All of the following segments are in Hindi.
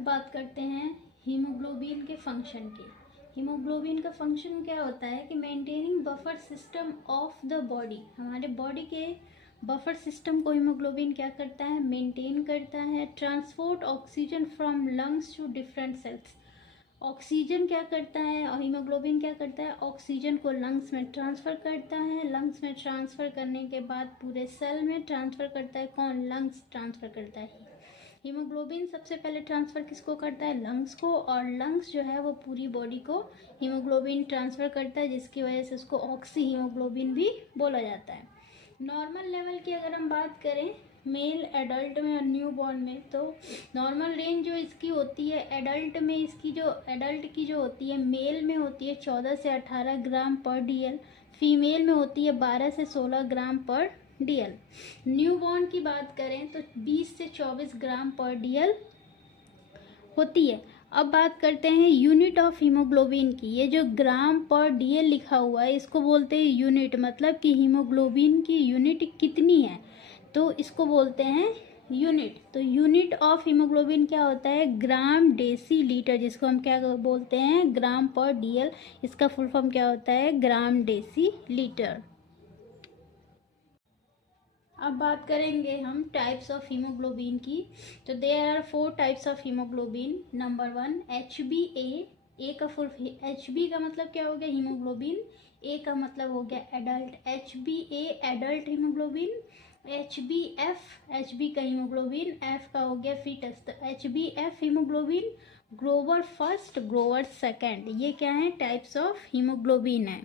अब बात करते हैं हीमोग्लोबिन के फंक्शन की। हीमोग्लोबिन का फंक्शन क्या होता है कि maintaining buffer system of the body. हमारे बॉडी के बफर सिस्टम को हीमोग्लोबिन क्या करता है, मेंटेन करता है। Transport oxygen from lungs to different cells. Oxygen क्या करता है और हीमोग्लोबिन क्या करता है, ऑक्सीजन को लंग्स में ट्रांसफ़र करता है। लंग्स में ट्रांसफ़र करने के बाद पूरे सेल में ट्रांसफ़र करता है। कौन, लंग्स ट्रांसफ़र करता है। हीमोग्लोबिन सबसे पहले ट्रांसफ़र किसको करता है, लंग्स को, और लंग्स जो है वो पूरी बॉडी को हीमोग्लोबिन ट्रांसफ़र करता है, जिसकी वजह से उसको ऑक्सी हीमोग्लोबिन भी बोला जाता है। नॉर्मल लेवल की अगर हम बात करें मेल एडल्ट में और न्यू बॉर्न में, तो नॉर्मल रेंज जो इसकी होती है एडल्ट में, इसकी जो एडल्ट की जो होती है मेल में होती है 14 से 18 ग्राम पर डीएल, फीमेल में होती है 12 से 16 ग्राम पर डीएल। न्यू बॉर्न की बात करें तो 20 से 24 ग्राम पर डीएल होती है। अब बात करते हैं यूनिट ऑफ हीमोग्लोबिन की। ये जो ग्राम पर डीएल लिखा हुआ है इसको बोलते हैं यूनिट, मतलब कि हीमोग्लोबिन की यूनिट कितनी है, तो इसको बोलते हैं यूनिट। तो यूनिट ऑफ हीमोग्लोबिन क्या होता है, ग्राम डेसी लीटर, जिसको हम क्या बोलते हैं, ग्राम पर डीएल। इसका फुल फॉर्म क्या होता है, ग्राम डेसी लीटर। अब बात करेंगे हम टाइप्स ऑफ हीमोग्लोबिन की। तो there are 4 types of haemoglobin. Number 1 HbA। A का फुल, HB का मतलब क्या हो गया, हीमोग्लोबिन। ए का मतलब हो गया adult, HbA adult haemoglobin. HbF का हीमोग्लोबिन, F का हो गया फीटस। तो HbF haemoglobin, Grover first, Grover second, ये क्या है, टाइप्स ऑफ हीमोग्लोबिन है।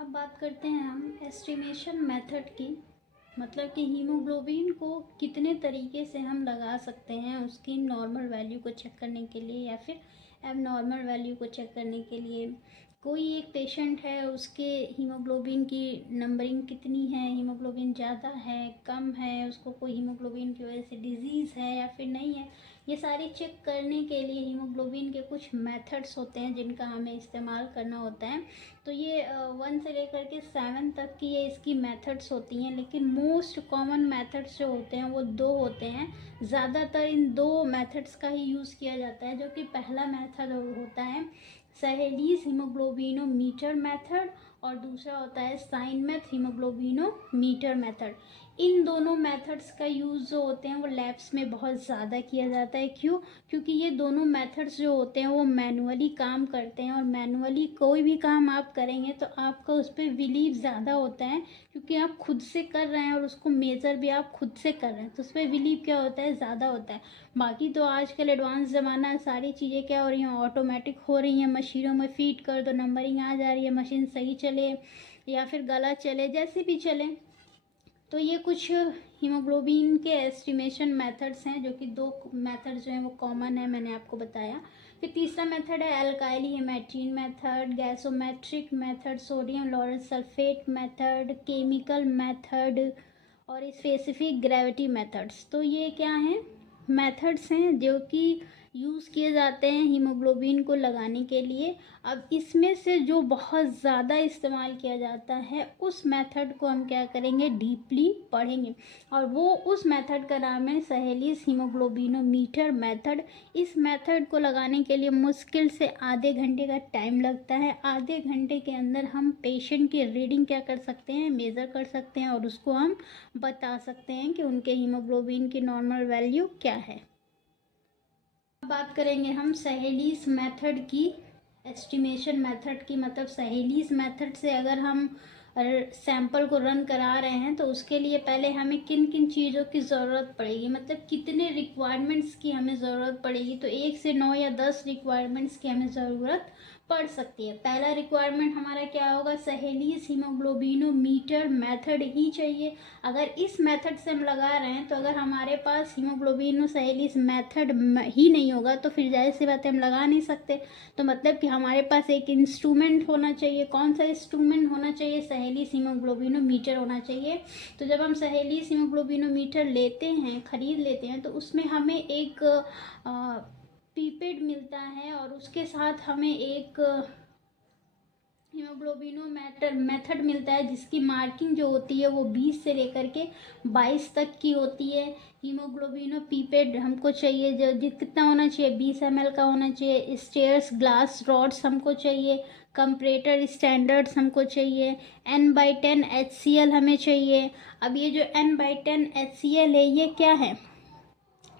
अब बात करते हैं हम एस्टिमेशन मेथड की, मतलब कि हीमोग्लोबिन को कितने तरीके से हम लगा सकते हैं उसकी नॉर्मल वैल्यू को चेक करने के लिए या फिर एबनॉर्मल वैल्यू को चेक करने के लिए। कोई एक पेशेंट है, उसके हीमोग्लोबिन की नंबरिंग कितनी है, हीमोग्लोबिन ज़्यादा है, कम है, उसको कोई हीमोग्लोबिन की वजह से डिजीज़ है या फिर नहीं है, ये सारी चेक करने के लिए हीमोग्लोबिन के कुछ मेथड्स होते हैं जिनका हमें इस्तेमाल करना होता है। तो ये 1 से लेकर के 7 तक की ये इसकी मेथड्स होती हैं, लेकिन मोस्ट कॉमन मेथड्स जो होते हैं वो 2 होते हैं। ज़्यादातर इन 2 मेथड्स का ही यूज़ किया जाता है, जो कि पहला मेथड होता है सहेलीज हीमोग्लोबिनोमीटर मेथड और दूसरा होता है साइनमेथ हीमोग्लोबिनोमीटर मेथड। इन दोनों मेथड्स का यूज़ जो होते हैं वो लैब्स में बहुत ज़्यादा किया जाता है। क्यों? क्योंकि ये दोनों मेथड्स जो होते हैं वो मैनुअली काम करते हैं, और मैनुअली कोई भी काम आप करेंगे तो आपका उस पर बिलीव ज़्यादा होता है, क्योंकि आप खुद से कर रहे हैं और उसको मेज़र भी आप खुद से कर रहे हैं, तो उस पर बिलीव क्या होता है, ज़्यादा होता है। बाकी तो आजकल एडवांस ज़माना है, सारी चीज़ें क्या हो रही हैं, ऑटोमेटिक हो रही हैं, मशीनों में फीड कर दो, नंबरिंग आ जा रही है, मशीन सही चले या फिर गलत चले, जैसे भी चले। तो ये कुछ हीमोग्लोबिन के एस्टिमेशन मेथड्स हैं, जो कि 2 मेथड जो हैं वो कॉमन है, मैंने आपको बताया। फिर तीसरा मेथड है एल्काइली haematin method, gasometric method, sodium lauryl sulphate method, chemical method और स्पेसिफिक ग्रेविटी मेथड्स। तो ये क्या हैं, मेथड्स हैं जो कि यूज़ किए जाते हैं हीमोग्लोबिन को लगाने के लिए। अब इसमें से जो बहुत ज़्यादा इस्तेमाल किया जाता है उस मेथड को हम क्या करेंगे, डीपली पढ़ेंगे, और वो उस मेथड का नाम है सहेलीज हीमोग्लोबिनोमीटर मेथड। इस मेथड को लगाने के लिए मुश्किल से आधे घंटे का टाइम लगता है। आधे घंटे के अंदर हम पेशेंट की रीडिंग क्या कर सकते हैं, मेज़र कर सकते हैं, और उसको हम बता सकते हैं कि उनके हीमोग्लोबिन की नॉर्मल वैल्यू क्या है। बात करेंगे हम सहेलीज मेथड की, एस्टिमेशन मेथड की, मतलब सहेलीज मेथड से अगर हम सैंपल को रन करा रहे हैं तो उसके लिए पहले हमें किन किन चीज़ों की ज़रूरत पड़ेगी, मतलब कितने रिक्वायरमेंट्स की हमें ज़रूरत पड़ेगी। तो 1 से 9 या 10 रिक्वायरमेंट्स की हमें ज़रूरत पड़ सकती है। पहला रिक्वायरमेंट हमारा क्या होगा, सहेलीज हीमोग्लोबिनोमीटर मेथड ही चाहिए। अगर इस मेथड से हम लगा रहे हैं तो अगर हमारे पास हीमोग्लोबिनो सहेलीज मेथड ही नहीं होगा तो फिर जाहिर सी बात है हम लगा नहीं सकते। तो मतलब कि हमारे पास एक इंस्ट्रूमेंट होना चाहिए। कौन सा इंस्ट्रूमेंट होना चाहिए, सहेलीज हीमोग्लोबिनोमीटर होना चाहिए। तो जब हम सहेलीज हीमोग्लोबिनोमीटर लेते हैं, खरीद लेते हैं, तो उसमें हमें एक पीपेड मिलता है और उसके साथ हमें एक हीमोग्लोबिनोमीटर मेथड मिलता है, जिसकी मार्किंग जो होती है वो 20 से लेकर के 22 तक की होती है। हीमोग्लोबिनो पीपेट हमको चाहिए, जो कितना होना चाहिए, 20 ml का होना चाहिए। स्टेयर्स ग्लास रॉड्स हमको चाहिए। कंपरेटर स्टैंडर्ड्स हमको चाहिए। N/10 HCl हमें चाहिए। अब ये जो N/10 HCl है, ये क्या है,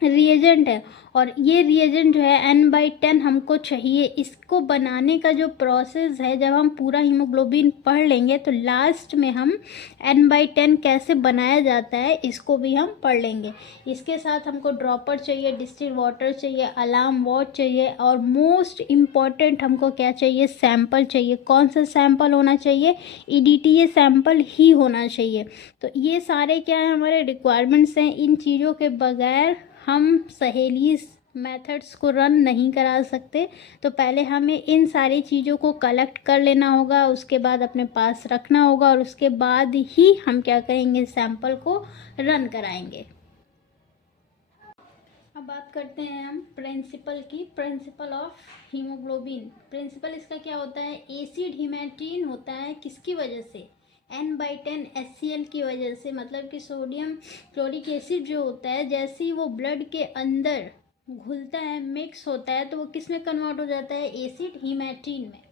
रिएजेंट है। और ये रिएजेंट जो है N/10 हमको चाहिए। इसको बनाने का जो प्रोसेस है, जब हम पूरा हीमोग्लोबिन पढ़ लेंगे तो लास्ट में हम N/10 कैसे बनाया जाता है इसको भी हम पढ़ लेंगे। इसके साथ हमको ड्रॉपर चाहिए, डिस्टिल वाटर चाहिए, अलार्म वॉच चाहिए, और मोस्ट इम्पॉर्टेंट हमको क्या चाहिए, सैंपल चाहिए। कौन सा सैंपल होना चाहिए, EDTA सैंपल ही होना चाहिए। तो ये सारे क्या है, हमारे रिक्वायरमेंट्स हैं। इन चीज़ों के बगैर हम सहेलीज मेथड्स को रन नहीं करा सकते। तो पहले हमें इन सारी चीज़ों को कलेक्ट कर लेना होगा, उसके बाद अपने पास रखना होगा, और उसके बाद ही हम क्या करेंगे, सैंपल को रन कराएंगे। अब बात करते हैं हम प्रिंसिपल की, प्रिंसिपल ऑफ हीमोग्लोबिन। प्रिंसिपल इसका क्या होता है, एसिड हीमेटीन होता है, किसकी वजह से, N/10 HCl की वजह से। मतलब कि सोडियम क्लोरिक एसिड जो होता है, जैसे ही वो ब्लड के अंदर घुलता है, मिक्स होता है, तो वो किस में कन्वर्ट हो जाता है, एसिड हीमेटीन में।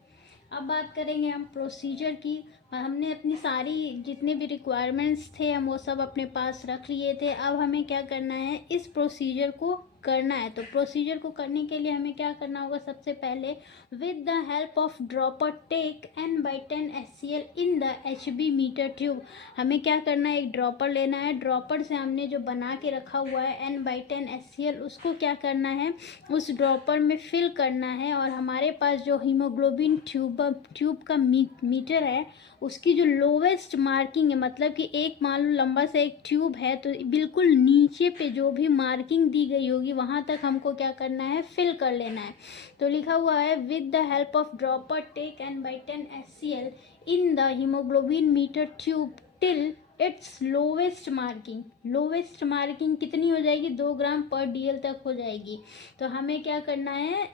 अब बात करेंगे हम प्रोसीजर की। हमने अपनी सारी जितने भी रिक्वायरमेंट्स थे हम वो सब अपने पास रख लिए थे। अब हमें क्या करना है, इस प्रोसीजर को करना है। तो प्रोसीजर को करने के लिए हमें क्या करना होगा, सबसे पहले with the help of dropper take N/10 HCl in the HB meter tube. हमें क्या करना है, एक ड्रॉपर लेना है। ड्रॉपर से हमने जो बना के रखा हुआ है N/10 HCl, उसको क्या करना है, उस ड्रॉपर में फिल करना है। और हमारे पास जो हीमोग्लोबिन ट्यूब का मीटर है, उसकी जो लोवेस्ट मार्किंग है, मतलब कि एक मान लो लंबा सा एक ट्यूब है, तो बिल्कुल नीचे पे जो भी मार्किंग दी गई होगी वहाँ तक हमको क्या करना है, फिल कर लेना है। तो लिखा हुआ है with the help of dropper take N/10 HCl in the hemoglobin meter tube till its lowest marking. Lowest marking कितनी हो जाएगी, 2 ग्राम पर DL तक हो जाएगी। तो हमें क्या करना है,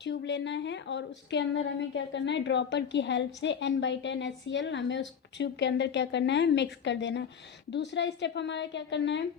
ट्यूब लेना है, और उसके अंदर हमें क्या करना है, ड्रॉपर की हेल्प से N/10 HCl हमें उस ट्यूब के अंदर क्या करना है, मिक्स कर देना है। दूसरा स्टेप हमारा क्या करना है,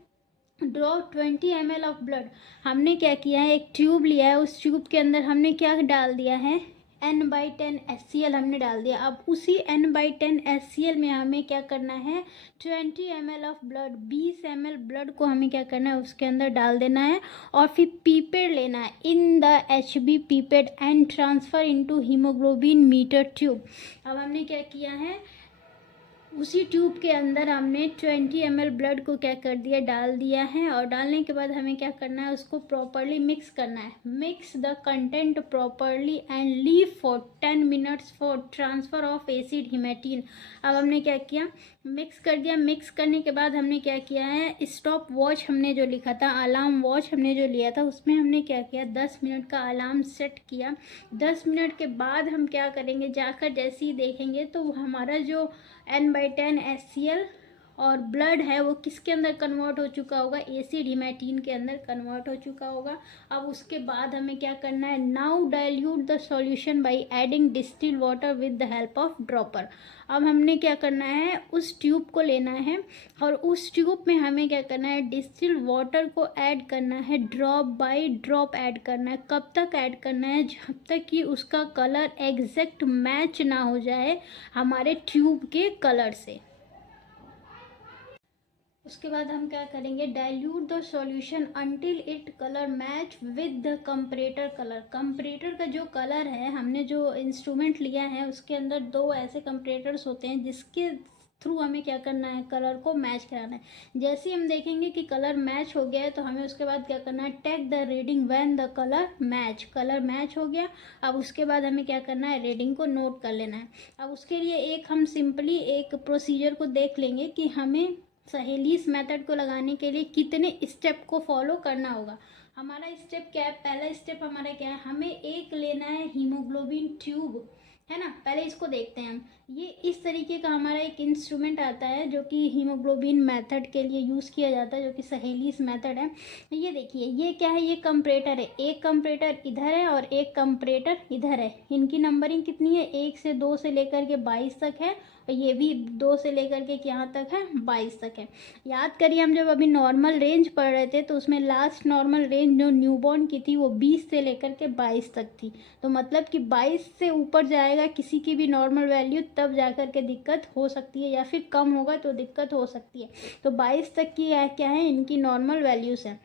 ड्रॉ 20 ml ऑफ ब्लड। हमने क्या किया है, एक ट्यूब लिया है, उस ट्यूब के अंदर हमने क्या डाल दिया है, N/10 HCl हमने डाल दिया। अब उसी N/10 HCl में हमें क्या करना है, 20 ml of blood, 20 ml blood को हमें क्या करना है, उसके अंदर डाल देना है। और फिर पीपेड लेना है, in the HB pipette and transfer into haemoglobin meter tube. अब हमने क्या किया है, उसी ट्यूब के अंदर हमने 20 ml ब्लड को क्या कर दिया, डाल दिया है। और डालने के बाद हमें क्या करना है, उसको प्रॉपरली मिक्स करना है। Mix the content properly and leave for 10 minutes for transfer of acid haematin. अब हमने क्या किया, मिक्स कर दिया। मिक्स करने के बाद हमने क्या किया है, स्टॉप वॉच हमने जो लिखा था, अलार्म वॉच हमने जो लिया था, उसमें हमने क्या किया, 10 मिनट का अलार्म सेट किया। 10 मिनट के बाद हम क्या करेंगे, जाकर जैसे ही देखेंगे तो हमारा जो N/10 HCl और ब्लड है वो किसके अंदर कन्वर्ट हो चुका होगा, एसिड हीमेटीन के अंदर कन्वर्ट हो चुका होगा। अब उसके बाद हमें क्या करना है, now dilute the solution by adding distil water with the help of dropper. अब हमने क्या करना है, उस ट्यूब को लेना है, और उस ट्यूब में हमें क्या करना है, डिस्टिल वाटर को ऐड करना है, ड्रॉप बाय ड्रॉप ऐड करना है। कब तक ऐड करना है, जब तक कि उसका कलर एग्जैक्ट मैच ना हो जाए हमारे ट्यूब के कलर से। उसके बाद हम क्या करेंगे, dilute the solution until it colour match with the comparator colour. Comparator का जो कलर है, हमने जो इंस्ट्रूमेंट लिया है उसके अंदर 2 ऐसे कंपरेटर्स होते हैं जिसके थ्रू हमें क्या करना है, कलर को मैच कराना है। जैसे ही हम देखेंगे कि कलर मैच हो गया है तो हमें उसके बाद क्या करना है, take the reading when the colour match हो गया। अब उसके बाद हमें क्या करना है, रीडिंग को नोट कर लेना है। अब उसके लिए एक हम सिंपली एक प्रोसीजर को देख लेंगे कि हमें सहेलीस मेथड को लगाने के लिए कितने स्टेप को फॉलो करना होगा। हमारा स्टेप क्या है, पहला स्टेप हमारा क्या है, हमें एक लेना है हीमोग्लोबिन ट्यूब, है ना। पहले इसको देखते हैं हम, ये इस तरीके का हमारा एक इंस्ट्रूमेंट आता है जो कि हीमोग्लोबिन मेथड के लिए यूज़ किया जाता है, जो कि सहेलीस मेथड है। ये देखिए, ये क्या है, ये कंपरेटर है, एक कंपरेटर इधर है और एक कंपरेटर इधर है। इनकी नंबरिंग कितनी है, 1 से 2 से लेकर के 22 तक है, और ये भी 2 से लेकर के यहाँ तक है, 22 तक है। याद करिए, हम जब अभी नॉर्मल रेंज पढ़ रहे थे तो उसमें लास्ट नॉर्मल रेंज जो न्यूबॉर्न की थी वो 20 से लेकर के 22 तक थी। तो मतलब कि 22 से ऊपर जाएगा किसी की भी नॉर्मल वैल्यू, तब जाकर के दिक्कत हो सकती है, या फिर कम होगा तो दिक्कत हो सकती है। तो 22 तक की क्या है, इनकी नॉर्मल वैल्यूज़ हैं।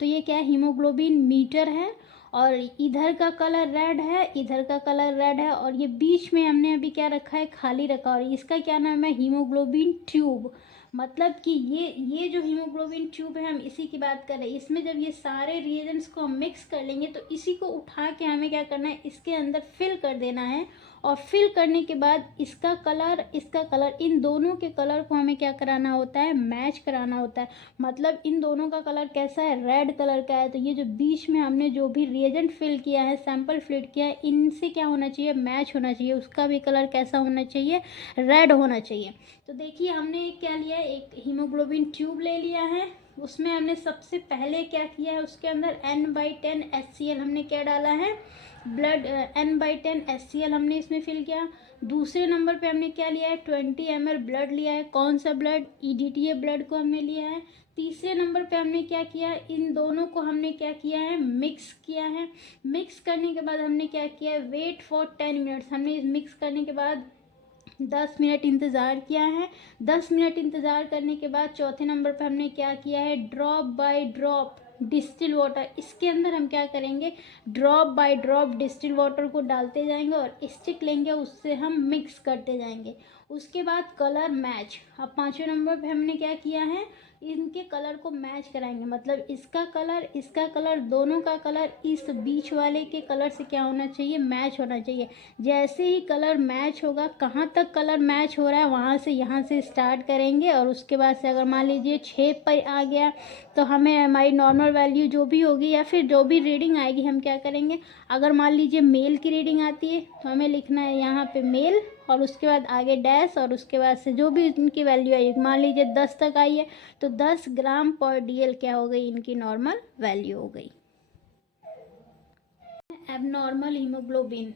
तो ये क्या है, हीमोग्लोबिन मीटर है, और इधर का कलर रेड है, इधर का कलर रेड है, और ये बीच में हमने अभी क्या रखा है, खाली रखा, और इसका क्या नाम है, हीमोग्लोबिन ट्यूब। मतलब कि ये जो हीमोग्लोबिन ट्यूब है, हम इसी की बात कर रहे हैं। इसमें जब ये सारे रिएजेंट्स को हम मिक्स कर लेंगे तो इसी को उठा के हमें क्या करना है, इसके अंदर फिल कर देना है, और फिल करने के बाद इसका कलर, इन दोनों के कलर को हमें क्या कराना होता है, मैच कराना होता है। मतलब इन दोनों का कलर कैसा है, रेड कलर का है, तो ये जो बीच में हमने जो भी रिएजेंट फिल किया है, सैंपल फिल किया है, इनसे क्या होना चाहिए, मैच होना चाहिए, उसका भी कलर कैसा होना चाहिए, रेड होना चाहिए। तो देखिए, हमने क्या लिया है, एक हीमोग्लोबिन ट्यूब ले लिया है, उसमें हमने सबसे पहले क्या किया है, उसके अंदर N/10 HCl हमने क्या डाला है, ब्लड, N/10 HCl हमने इसमें फिल किया। दूसरे नंबर पे हमने क्या लिया है, 20 ml ब्लड लिया है। कौन सा ब्लड, EDTA ब्लड को हमने लिया है। तीसरे नंबर पे हमने क्या किया, इन दोनों को हमने क्या किया है, मिक्स किया है। मिक्स करने के बाद हमने क्या किया है, वेट फॉर 10 मिनट्स। हमने इस मिक्स करने के बाद 10 मिनट इंतज़ार किया है। 10 मिनट इंतज़ार करने के बाद चौथे नंबर पर हमने क्या किया है, drop by drop distil water. इसके अंदर हम क्या करेंगे, drop by drop distil water को डालते जाएंगे, और स्टिक लेंगे, उससे हम मिक्स करते जाएंगे। उसके बाद कलर मैच। अब पाँचवें नंबर पे हमने क्या किया है, इनके कलर को मैच कराएंगे। मतलब इसका कलर, दोनों का कलर इस बीच वाले के कलर से क्या होना चाहिए, मैच होना चाहिए। जैसे ही कलर मैच होगा, कहाँ तक कलर मैच हो रहा है वहाँ से, यहाँ से स्टार्ट करेंगे, और उसके बाद से अगर मान लीजिए 6 पर आ गया तो हमें हमारी नॉर्मल वैल्यू जो भी होगी, या फिर जो भी रीडिंग आएगी, हम क्या करेंगे, अगर मान लीजिए मेल की रीडिंग आती है तो हमें लिखना है यहाँ पे मेल, और उसके बाद आगे डैश, और उसके बाद से जो भी इनकी वैल्यू आई, मान लीजिए 10 तक आई है तो 10 ग्राम पर DL क्या हो गई, इनकी नॉर्मल वैल्यू हो गई। एबनॉर्मल हीमोग्लोबिन,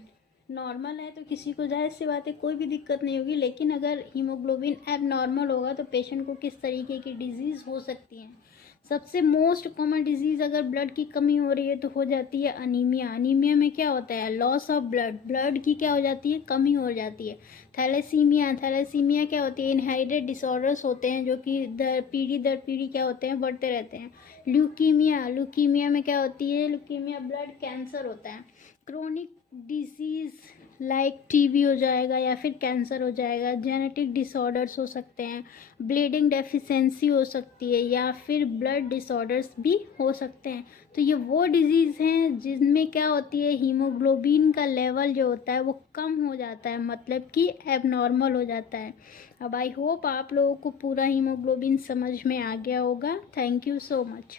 नॉर्मल है तो किसी को जाहिर सी बात है कोई भी दिक्कत नहीं होगी, लेकिन अगर हीमोग्लोबिन एबनॉर्मल होगा तो पेशेंट को किस तरीके की डिजीज़ हो सकती है। सबसे मोस्ट कॉमन डिजीज़ अगर ब्लड की कमी हो रही है तो हो जाती है अनीमिया। अनीमिया में क्या होता है, लॉस ऑफ ब्लड की क्या हो जाती है, कमी हो जाती है। थैलेसीमिया क्या होती है, इनहेरिटेड डिसऑर्डर्स होते हैं जो कि पीढ़ी दर पीढ़ी क्या होते हैं, बढ़ते रहते हैं। ल्यूकीमिया में क्या होती है, ल्यूकीमिया ब्लड कैंसर होता है। क्रोनिक डिजीज़ लाइक टीबी हो जाएगा, या फिर कैंसर हो जाएगा। जेनेटिक डिसऑर्डर्स हो सकते हैं, ब्लीडिंग डेफिशिएंसी हो सकती है, या फिर ब्लड डिसऑर्डर्स भी हो सकते हैं। तो ये वो डिजीज़ हैं जिनमें क्या होती है, हीमोग्लोबिन का लेवल जो होता है वो कम हो जाता है, मतलब कि एबनॉर्मल हो जाता है। अब आई होप आप लोगों को पूरा हीमोग्लोबिन समझ में आ गया होगा। Thank you so much.